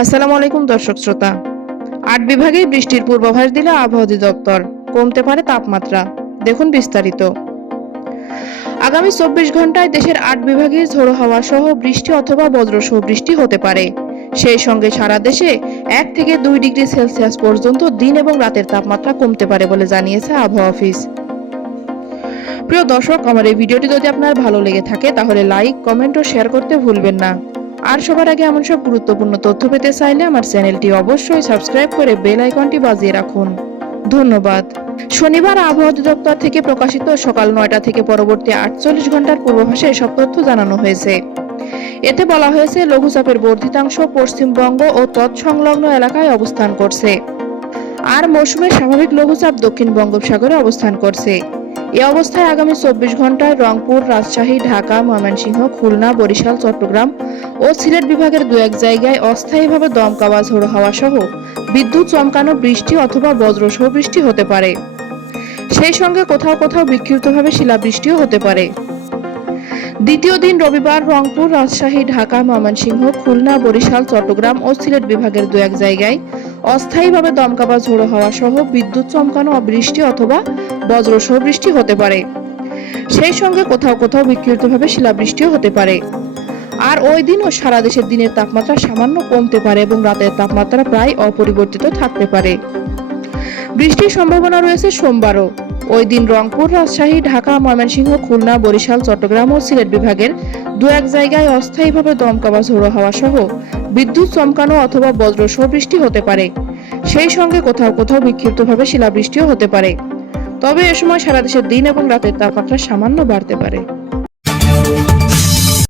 আসসালামু আলাইকুম, দর্শক শ্রোতা। আট বিভাগেই বৃষ্টির পূর্বাভাস দিল আবহাওয়া অধিদপ্তর। কমতে পারে তাপমাত্রা। দেখুন বিস্তারিত। আগামী চব্বিশ ঘন্টায় দেশের আট বিভাগে ঝোড়ো হাওয়া সহ বৃষ্টি অথবা বজ্রসহ বৃষ্টি হতে পারে। সেই সঙ্গে সারা দেশে এক থেকে দুই ডিগ্রি সেলসিয়াস পর্যন্ত দিন এবং রাতের তাপমাত্রা কমতে পারে বলে জানিয়েছে আবহাওয়া অফিস। প্রিয় দর্শক, আমার এই ভিডিওটি যদি আপনার ভালো লেগে থাকে, তাহলে লাইক, কমেন্ট ও শেয়ার করতে ভুলবেন না। আর সবার আগে এমন সব গুরুত্বপূর্ণ তথ্য পেতে চাইলে আমার চ্যানেলটি অবশ্যই সাবস্ক্রাইব করে বেল আইকনটি বাজিয়ে রাখুন। ধন্যবাদ। শনিবার আবহাওয়া অধিদপ্তর থেকে প্রকাশিত সকাল নয়টা থেকে পরবর্তী আটচল্লিশ ঘণ্টার পূর্বাভাসে সব তথ্য জানানো হয়েছে। এতে বলা হয়েছে, লঘুচাপের বর্ধিতাংশ পশ্চিমবঙ্গ ও তৎসংলগ্ন এলাকায় অবস্থান করছে। আর মৌসুমের স্বাভাবিক লঘুচাপ দক্ষিণ বঙ্গোপসাগরে অবস্থান করছে। এ অবস্থায় আগামী চব্বিশ ঘন্টায় রংপুর, রাজশাহী, ঢাকা, ময়মনসিংহ, খুলনা, বরিশাল, চট্টগ্রাম ও সিলেট বিভাগের দু এক জায়গায় অস্থায়ীভাবে দমকা বা ঝোড়ো হাওয়া সহ বিদ্যুৎ চমকানো বৃষ্টি অথবা বজ্রসহ বৃষ্টি হতে পারে। সেই সঙ্গে কোথাও কোথাও বিক্ষিপ্তভাবে শিলাবৃষ্টিও হতে পারে। দ্বিতীয় দিন রবিবার রংপুর, রাজশাহী, ঢাকা, ময়মনসিংহ, খুলনা, বরিশাল, চট্টগ্রাম ও সিলেট বিভাগের দু এক জায়গায় অস্থায়ীভাবে দমকা বা ঝোড়ো হওয়া সহ বিদ্যুৎ চমকানো বৃষ্টি অথবা বজ্রসহ বৃষ্টি হতে পারে। সেই সঙ্গে কোথাও কোথাও বিক্ষিপ্তভাবে শিলাবৃষ্টিও হতে পারে। আর ওই দিন ও সারা দেশের দিনের তাপমাত্রা সামান্য কমতে পারে এবং রাতের তাপমাত্রা প্রায় অপরিবর্তিত থাকতে পারে। বৃষ্টির সম্ভাবনা রয়েছে সোমবারও। ওই দিন রংপুর, রাজশাহী, ঢাকা, ময়মনসিংহ, খুলনা, বরিশাল, চট্টগ্রাম ও সিলেট বিভাগের দু এক জায়গায় অস্থায়ীভাবে দমকা বা ঝোড়ো হাওয়া সহ বিদ্যুৎ চমকানো অথবা বজ্রসহ বৃষ্টি হতে পারে। সেই সঙ্গে কোথাও কোথাও বিক্ষিপ্তভাবে শিলাবৃষ্টিও হতে পারে। তবে এ সময় সারা দেশের দিন এবং রাতের তাপমাত্রা সামান্য বাড়তে পারে।